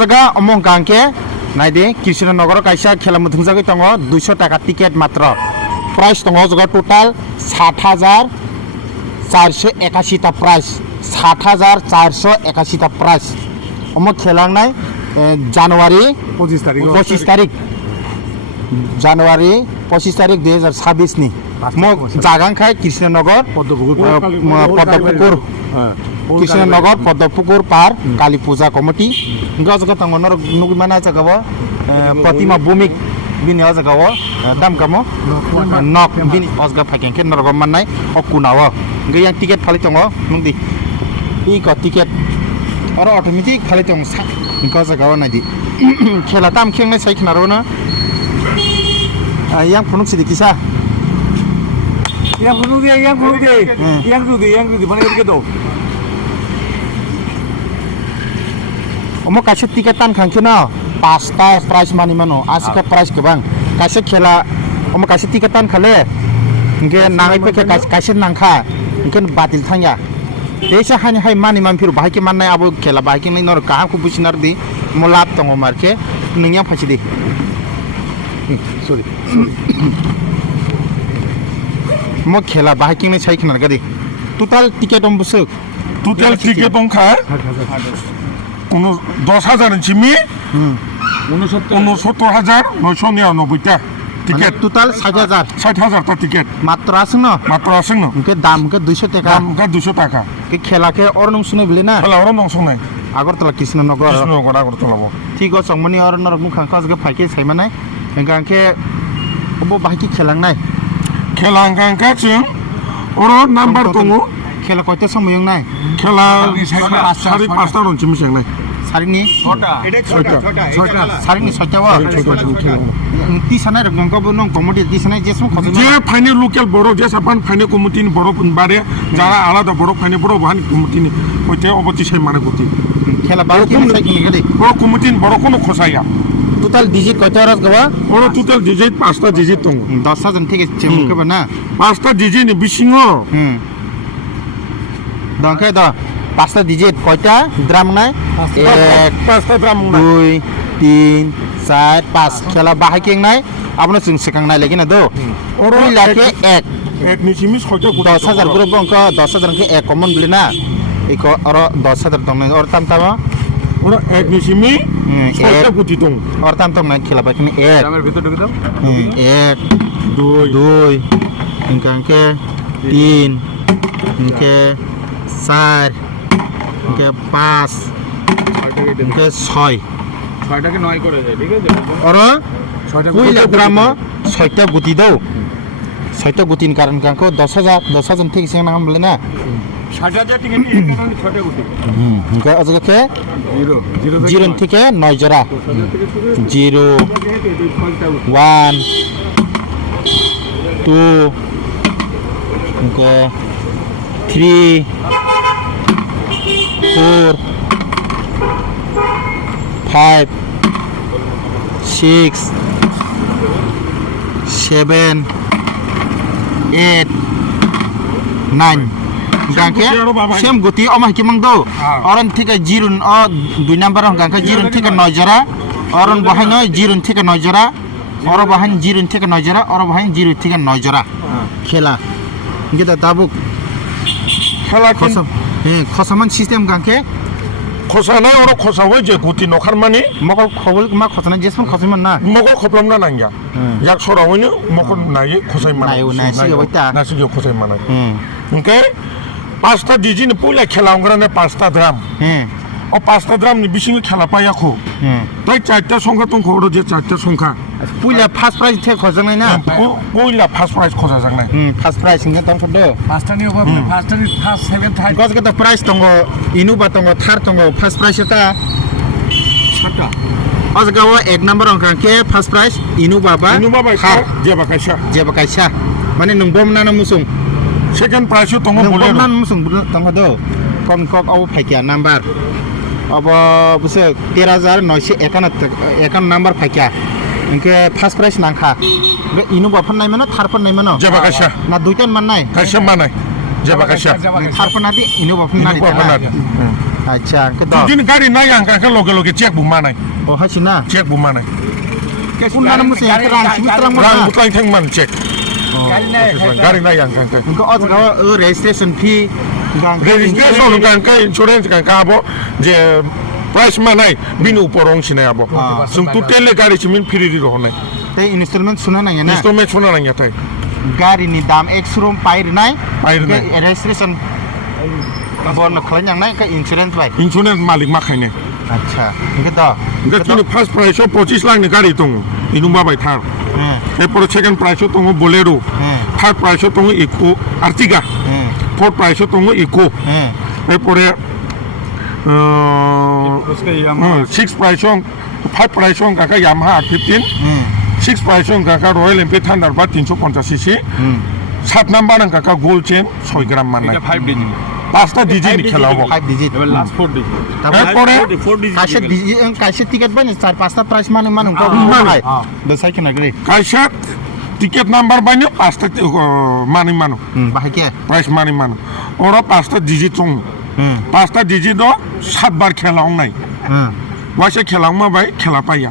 জায়গা অমং গাংকে নাইদে কৃষ্ণনগর কাইসা খেলা মুথুংজাগৈ দङ 200 টাকা টিকেট মাত্র প্রাইস দङ জায়গা টোটাল 60,481 টা প্রাইস 60,481 টা প্রাইস অমো খেলাংনাই জানুয়ারি 25 তারিখ জানুয়ারি 25 তারিখ 2026 নি মো জাগাংখাই কৃষ্ণনগর পদ্মপুকুর কৃষ্ণনগর পদ্মপুকুর পার কালী পূজা কমিটি গজগা তঙ্গনর নুগমানা জাগাও প্রতিমা ভূমিক বিনি জাগাও দাম কামো নক বিনি অজগা ফাকেনকে নরগম মাননাই অকুনাও গয়াং টিকেট ফালি তঙ্গ নুংদি ই ক টিকেট আর অটোমেটিক ফালি তং গজগাও নাইদি খেলা তাম খেংনাই সাইখনারো না yang punuk sedikit sah. Yang rudi mana gitu. Omo kasih tiketan kan kena pasta price mani mano, asik ke price ke bang. Kasih kela, omo kasih tiketan kale, mungkin nangai pakai kasih nangka, mungkin batil tanya. Desa hanya hai mani mampir bahaya ke mana abu kela bahaya ke nor kaham kubusinar di mulap tongo marke, nengnya pasti di. Sorry. Mo খেলা বাহিকিং নাই সাইখনার গাদি total ticket অম্বসক Total tiket dongka. 10,000 cimi. 69,990 টা tiket. Total 60,000 60,000 টা tiket. মাত্র আসং না Matur asing no. কে দাম কে 200 টাকা Dalam ka 200 taka. কে খেলাকে অরনং শুনে বিলি না Kalau orang nong sungai. Agartala Krishnanagar Kisno kora kora tolabo. ঠিক আছে মনি অরনর মুখাং কাজকে ফাইকে সাইমানাই এঙ্গাকে of বাহিকি খেলাংনাই Kelangan kacung. Orang number tunggu. খেলা কয়টা সময় নাই Kela sari pasta ron cimi sang nai. সারিনি Soita. সারিনি ছয়টা ওয়া তিসানাই রকম কবো নং কমোডি তিসানাই জেসম খজু Je final local boro je sapan final committee ni boro pun bare jara alada boro final boro bahan committee ni oite oboti sai mane goti. খেলা বাহিকি psyche গলি Boro committee ni boro kono khosaya. Total digit কয়টা রাস গাওয়া Boro total digit pasta digit tunggu. 10,000 থেকে চেমুকে না Pasta digit ni bisingo. দংকে দ পাঁচটা digit কয়টা drum নাই Pasta drum na. 2 3 4 5 খেলা বাহিকি নাই আপনার সিং সেকাং নাই লাগি না দো Oro লাখে 1 ek ni simis khoja goti. 10,000 group অঙ্ক 10,000 কে 1 কমন বলি না ইকো আর 10,000 দং নাই আর তাম তামা Oro ek ni simi khoja goti tung. আর তাম তাম নাই খেলা বাকি 1 Jamar bhitor ঢুকে দাও. 1 2 ইনকাঙ্কে 3 ইনকে 4 ইনকে 5 ইনকে 6 ছয়টাকে 9 করে যায় ঠিক আছে আর ছয়টা কইলা গ্রাম 6টা গুতি দাও 6টা গুতিন কারণ কাঙ্কো 10,000 থেকে সিং নাম বলে না 60,000 টিকেট এই কারণে 6টা গুটি ইনকে আজকে 0 0 থেকে 9 জোড়া 0 1 2 ইনকে 3 4 5 6 7 8 9 গাঙ্কে সেম গতি অমাই কি মং দো অরন থেকে 0 অ 2 নাম্বার গাঙ্কে 0 থেকে 9 জোড়া অরন বহাই নয় 0 থেকে 9 জোড়া অর বহাই 0 থেকে 9 জোড়া অর বহাই 0 থেকে 9 জোড়া খেলা গিতা দাবুক খেলা খসম খসমান সিস্টেম গাঙ্কে খসানা ওরা খসাবো যে গুটি নখার মানে মকল খবল মা খসনা জেসমান খসমান না মকল খপ্লাম না নাঙ্গা jak সরাওইনো মকল নাই খসাই মানে নাই সিগে বইতা না সিগে খসাই মানে ওকে পাঁচটা ডিজিন পুলা খেলা অঙ্গরানে পাঁচটা ড্রাম ও পাঁচটা ড্রাম নি বিসিং খেলা পায়াখো তাই চারটা সংখ্যা তো খবর যে চারটা সংখ্যা পুইলা ফার্স্ট প্রাইজ থেকে খসনাই না পুইলা ফার্স্ট প্রাইজ খসা জাংনাই ফার্স্ট প্রাইজ সিং তং ফদো পাঁচটানি ওভার পাঁচটানি ফার্স্ট সেকেন্ড থার্ড গজ গত প্রাইজ তং ইনুবা তং থার্ড তং ফার্স্ট প্রাইজ এটা সাতটা অজগাও 1 নাম্বার অঙ্ক কে ফার্স্ট প্রাইজ ইনুবা বাই থার্ড যে বাকাইসা মানে নং বম না মুসুং সেকেন্ড প্রাইজ তো নং বম না মুসুং তং ফদো কম কক আও ফাইকিয়া নাম্বার अब बुसे 13,951 नाम्बार फाइकिया इनके फर्स्ट प्राइज नांखा इनुबा फन्नाय माने थार फन्नाय मानो जेबा काशा ना दुइटान माननाय काशा मानाय जेबा काशा थार फन्नादि इनुबा फन्नादि আচ্ছা কে দ Jujin gari na yang kan loge cek bu manai. ও হাসিনা Cek bu manai. উন্নান মুসে রাং সিমিত্রাং মা Rang bukan teng man cek. Gari na yang kan kan. ก็ออสก็registration fee กัง Registration kan kan insurance kan ka abo je price manai binu porong sine abo. Sung tu tele gari chimin free ri rohonai. แต่ installment สุนันอย่างนะ Instrument suna nang yatai. गारिनि दाम एक्स रुम पाइरनाय Pairnai. Registration बन खालामनाय का insurance बाय Insurance malik makhai अच्छा इनके द Enggak kini first price 25 lang ni gari tong. Inung babai thar. Eporre second price tong Bolero. Third price tong Eco Artiga. Fourth price tong Eco. Eporre six price tong five price tong kakak Yamaha 15. Six price tong kakak Royal Enfield Thunderbird 350 cc. 7 number ang kakak Gold Chain 6 gram manai. 5 digit Pasta digit ni খেলাবো 5 digit এবার last 4 digit এরপরে 4 digit কাশে digit কাশে ticket বানি চার পাঁচটা price মানে মানে তো মানে। দ cycle Nagari kaisa tiket number banyak pasta mani mano. বাহে কে Price mani mano. Ora pasta digit tong. Pasta digit do 7 bar খেলাও নাই. Waise খেলাও ma bai খেলা পাইয়া.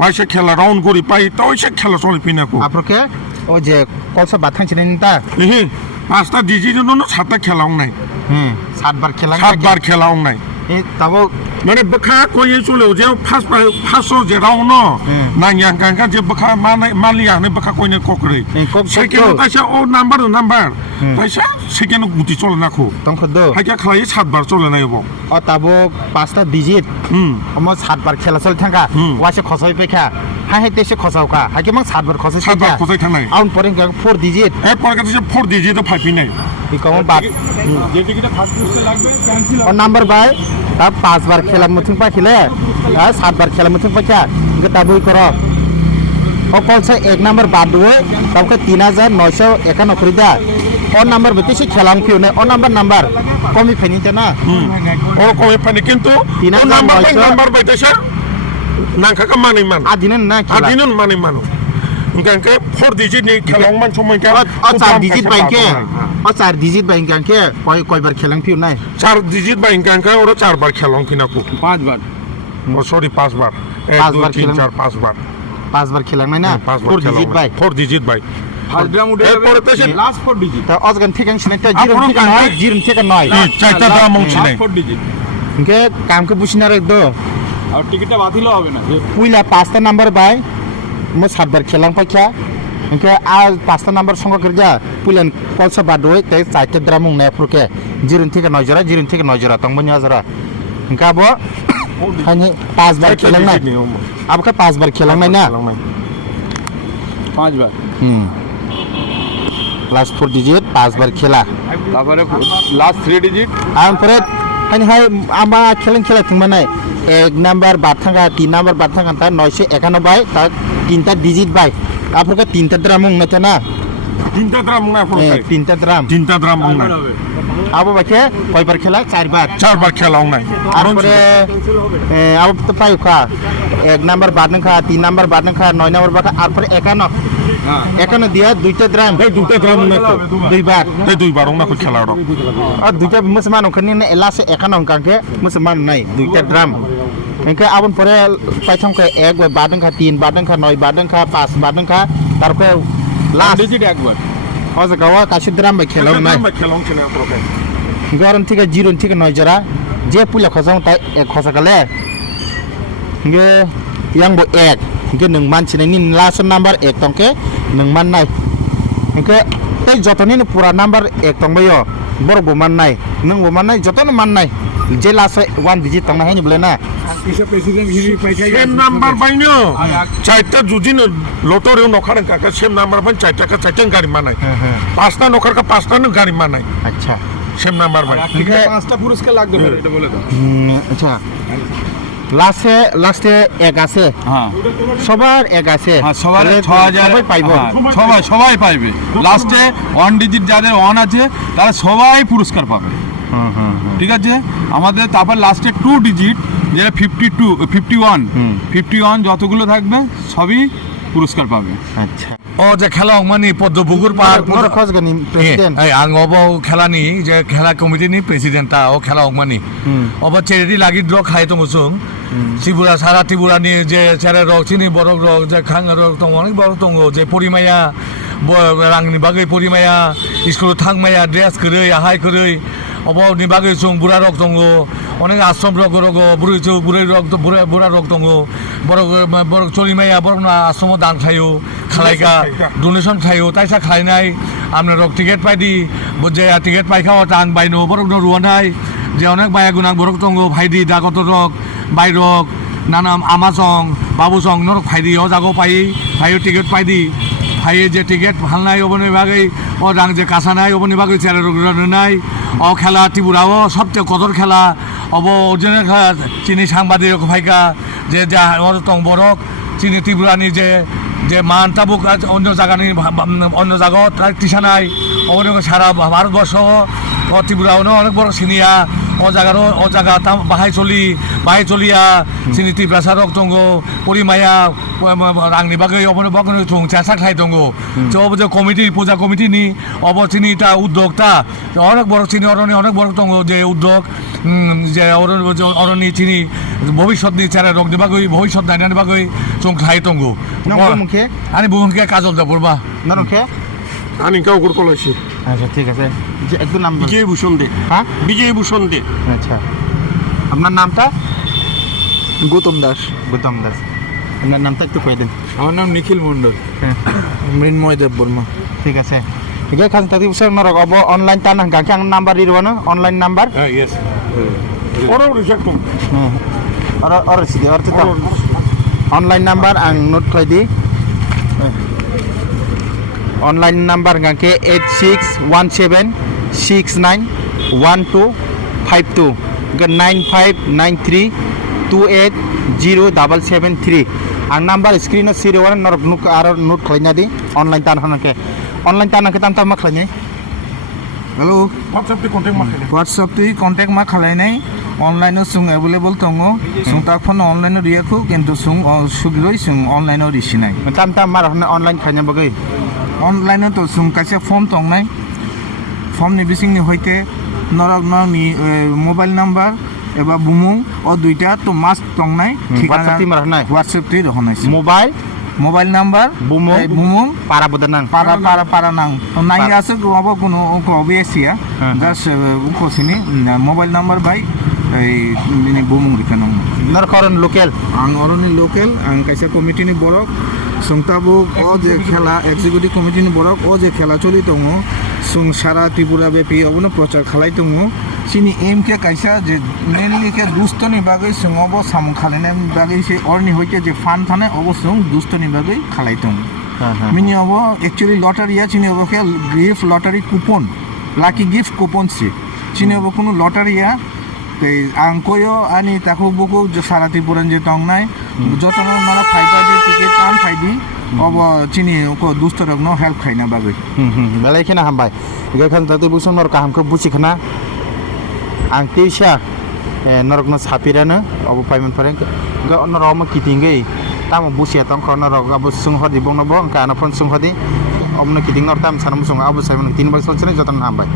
Waise খেলা round করি পাই তো ওইসে খেলা চলে পিনা কো. আপনাকে ও যে কলসা বাথাং ছিলেন তা Ehe pasta digit no 7টা খেলাও নাই. 7 বার খেলা 7 bar খেলাও নাই. এ তাও Nane baka ko yesu le je paso je raw no. Nang yang kan kan je baka mali yang ne baka ko ne kokre. Second ta sha o number ta sha second guti chole na ko. ต้องขด Haja khlai 7 bar chole na bo. ও তাবো পাঁচটা digit আমার 7 বার খেলা চল থাকা ওয়াসে খসাই পেখা high high দেশে খসাওকা হাকে মাং 7 বার খসাই 7 bar khosai thanai. আউন পরে 4 digit E por ka se 4 digit to 5 নাই. ই কম বাদ যে টিকিটে ফার্স্ট বুঝতে লাগবে ক্যান্সেল ও নাম্বার বাই তা 5 বার খেলা মথিং পাখিলে তা 7 বার খেলা মথিং পাখা ইকে তাবই কর ও কলসা 1 নাম্বার বাদ দুই তাকে 3991 খরিদা ও নাম্বার বেতিসি খেলাং পিউনে ও নাম্বার কমি ফেনিতে না O ko e pani kintu Tina o number number number bai ta sha. Nang ka mani man. আদিনেন না খেলা Adinun mani mano. Engkan ke 4 digit ni khelong man chomai ka. 4 digit বাইকে 4 digit বাইকে কয়বার খেলাং পিউ নাই 4 digit ba engkan ka ora 4 bar khelong kina ko. 5 বার Oh sorry 5 bar. 5 1 bar 2 3 খেলাম। 4 5 bar. 5 বার খেলাং নাই না 5 bar 4 digit বাই 4 digit bai. ফার্স্ট গ্রাম উঠে যাবে এরপরে তো সে- লাস্ট 4 digit তা অজগান ঠিকাং সিনাইটা জিরো আপনার ঠিকা কাছে- নয় জিরো ঠিকা নয় চারটা দাম মংছি নাই। লাস্ট 4 digit ইনকে কামকে বুঝিনার একদো আর টিকিটটা বাতিলও হবে না পুইলা 5টা নাম্বার বাই মো 7 বার খেলাং পাইছা ইনকে আর 5টা নাম্বার সঙ্গ করজা পুইলান কলসা বাদই তে 4টা দ্রাম নাই প্রকে জিরো ঠিকা নয় জরা জিরো ঠিকা নয় জরা তংবনি জরা ইনকা বো হানি 5 বার খেলাং নাই আবকা 5 বার খেলাং নাই না 5 বার লাস্ট 4 ডিজিট 5 বার খেলা তারপরে লাস্ট 3 digit आमफ्राय हानि हाय आमा खेला थिंमानाय 1 नाम्बार बाथांगा 3 नाम्बार बाथांगा ता 991 ता 3টা ডিজিট বাই আপনাকে 3টা ড্রাম উংনাতে না 3টা দাম না 3টা ড্রাম 3টা দাম না আবো বাকে কয়বার খেলা 4 বার 4 bar khelong নাই তারপরে আবো তো পাইকা 1 নাম্বার বাদনখা 3 নাম্বার বাদনখা 9 নাম্বার বাকা তারপরে 51 51 দিয়া 2টা ড্রাম এই দুটা দাম না তো 2 বার এই 2 bar na ko khela ro আর 2টা মুসলমান ওখানে না এলাসে 51 অঙ্কাকে মুসলমান নাই 2টা ড্রাম এনকে আবন পরে পাইথামকে 1 বার বাদনখা 3 বাদনখা 9 বাদনখা 5 বাদনখা তারপরে লাস্ট digit একবার হজে গাওয়া কাশি ড্রাম বাই খেলাও নাই ba khelong china proke গরম থেকে জিরো থেকে নয় জরা যে পুলা খসাং তাই এক খসা কালে গে yang bo ek গে নং মান চিনে নি লাস্ট নাম্বার এক তংকে নং মান নাই গে তাই যতনি পুরা নাম্বার এক তংবায় বড় বো মান নাই নং বো মান নাই যতন মান নাই যে লাস্ট 1 ডিজিট তংনা হানি বলে না কিসে প্রেসিডেন্ট হিসেবে পাইছে same number bai no চারটা জুজিন লটরে নখারেন কাকা same number bai চারটা ka চারটা গাড়ি মানাই পাঁচটা নখার কা পাঁচটা না গাড়ি মানাই আচ্ছা same number bai টিকিটে 5টা পুরস্কার লাগবে এটা বলে দাও আচ্ছা লাস্টে এক আছে হ্যাঁ সবার এক আছে হ্যাঁ সবার তাহলে 6000 সবাই পাইবো সবাই পাইবে লাস্টে 1 digit যাদের 1 আছে তারা সবাই পুরস্কার পাবে ঠিক আছে আমাদের তারপর লাস্টে 2 digit যেটা 52 51 51 যতগুলো থাকবে সবই পুরস্কার পাবে আচ্ছা যে খেলা অংমানি পদ্মপুকুর পাহাড় Norok khos gani president. আং অব খেলানি যে খেলা কমিটিনি প্রেসিডেন্ট ও খেলা অংমানি অব চেরিটি লাগি দ্র খাই তো মুসুং ত্রিপুরা সারা ত্রিপুরানি যে চেরে রক চিনি বরক রক যে খাং রক দङ অনেক বড় দङ যে পরিমায়া রাংনি বাগै পরিমায়া স্কুল থাংমায়া ড্রেস কरै আহাই কरै অবনি বাগै সুং বুড়া রক দङ অনেক আশ্রম রক রক বুড়ি চৌ বুড়ি রক বুড়া রক দङ বরক চলিমায়া বরক না আশ্রম দান খায়ো খালাইকা ডোনেশন খায়ো তাইসা খাইনাই আমরা রক টিকেট পাইদি বুঝে টিকেট পাইখাও টাং বাইনো বরক রুয়ানাই যে অনেক বায়া গুনাং বরক দङ ভাইদি দাগত রক বাই রক নানা আমা সং বাবু সং নরক ফাইদি ও জাগো পাই ফাইও টিকেট পাইদি ফাইয়ে যে টিকেট ভালনাই অবনি বাগৈ ও রাং যে কাঁচানাই অবনি বাগৈ চেয়ারে রোগনাই ও খেলা ত্রিপুরাও সবচেয়ে কদর খেলা অব অরিজিনাল খেলা চিনি সাংবাদিক ফাইকা যে যা টং বরক চিনি ত্রিপুরানি যে যে মান তাবুক অন্য জায়গানি অন্য জায়গাত টিসানাই অবনি সারা ভারতবর্ষ ও ত্রিপুরাও অনেক বড় সিনিয়া ও জায়গা বাহাই চলিয়া চিনি ত্রিপুরা সারক দङ পরিমায়া রাংনি বাগৈ অবনি বাগৈ থুং চেঁচা খাই দङ যে কমিটি পূজা কমিটিনি অব চিনি তা উদ্যোক্তা অনেক বড় চিনি অরণি অনেক বড় দङ যে উদ্যোগ যে অরণি চিনি ভবিষ্যৎনি চেরা রক দিবাগৈ ভবিষ্যৎ নাইনানি বাগৈ চুং খাই দङ মুখে আনি বুহুনকে কাজল দা পড়বা Norok ke? আমি কাউকুর কলাইছি আচ্ছা ঠিক আছে যে একটু নাম বলুন। বিজয় ভূষণ দে হ্যাঁ বিজয় ভূষণ দে আচ্ছা আপনার নামটা গৌতম দাস গৌতম দাস আপনার নামটা একটু কয়ে দিন আমার নাম নিখিল মন্ডল হ্যাঁ মৃন্ময় দেব বর্মা ঠিক আছে ঠিক আছে খান তাতে বসে নরক অব অনলাইন টানা গাঁকে আং নাম্বার ইরবানো অনলাইন নাম্বার হ্যাঁ ইয়েস ওরা রিজেক্ট করুন আর সিধে আর তো অনলাइन नाम्बार आं नोट खालायदि अनलाइन नाम्बार गांके 8617691252 9593280773 आं नाम्बार स्क्रीन सिरिवान नरक नुक आरो नोट खालायना दि अनलाइन तान हानाके अनलाइन तानाके ताम मा खालायनि हेलो হোয়াটসঅ্যাপে কন্ট্যাক্ট মারতে হোয়াটসঅ্যাপ তুই কন্ট্যাক্ট মা খালাইনাই অনলাইনও সুং এভেলেবল দङ সুং তা ফোন অনলাইনও রিয়াखौ কিন্তু সুং সুগ্রই সুং অনলাইনও রিসিনাই ताम मार अनलाइन खायना बगै অনলাইনও তো সুং কাছে ফর্ম দংনাই ফর্মনি বিসিংনি হইতে নরক নরনি মোবাইল নাম্বার এবা বুমুং ও দুইটা তো মাস্ক দংনাই WhatsApp তি মারনাই হোয়াটসঅ্যাপ তুই রহনাই মোবাইল নাম্বার বুমুং para bodanang para nang to nai asuk obo kuno obviously just uko sini mobile number by ini bumung dikanong nar koron local ang oroni local ang kaisa committee ni borok sungtabu o je khela executive committee ni borok o je khela choli tongo sung sara tripura bepi obono prochar khalai tongo sini aim ke kaisa je mainly ke dustoni bagai sung obo samung khalene bagai se orni hoite je fan thane obo sung dustoni bagai khalai tongo mini obo actually lottery ya chini obo ke gift lottery coupon lucky gift coupon se chini obo kono lottery ya ang koyo ani taku buku sara tripuran je tongnai jotono mara faiba di ticket an faidi obo chini ko dusto rogno help khaina bagai belai khina hambai gai khan tati buson mar kaham ko busi khana ang tisha norokno sapirana obo payment pareng ga noroma kitingai tamo busia tong khona rog abo sunghodi bongno bo ka na phone sunghodi obno kiting nor tam sanam sung abo sai 3 bar solchene joton hambai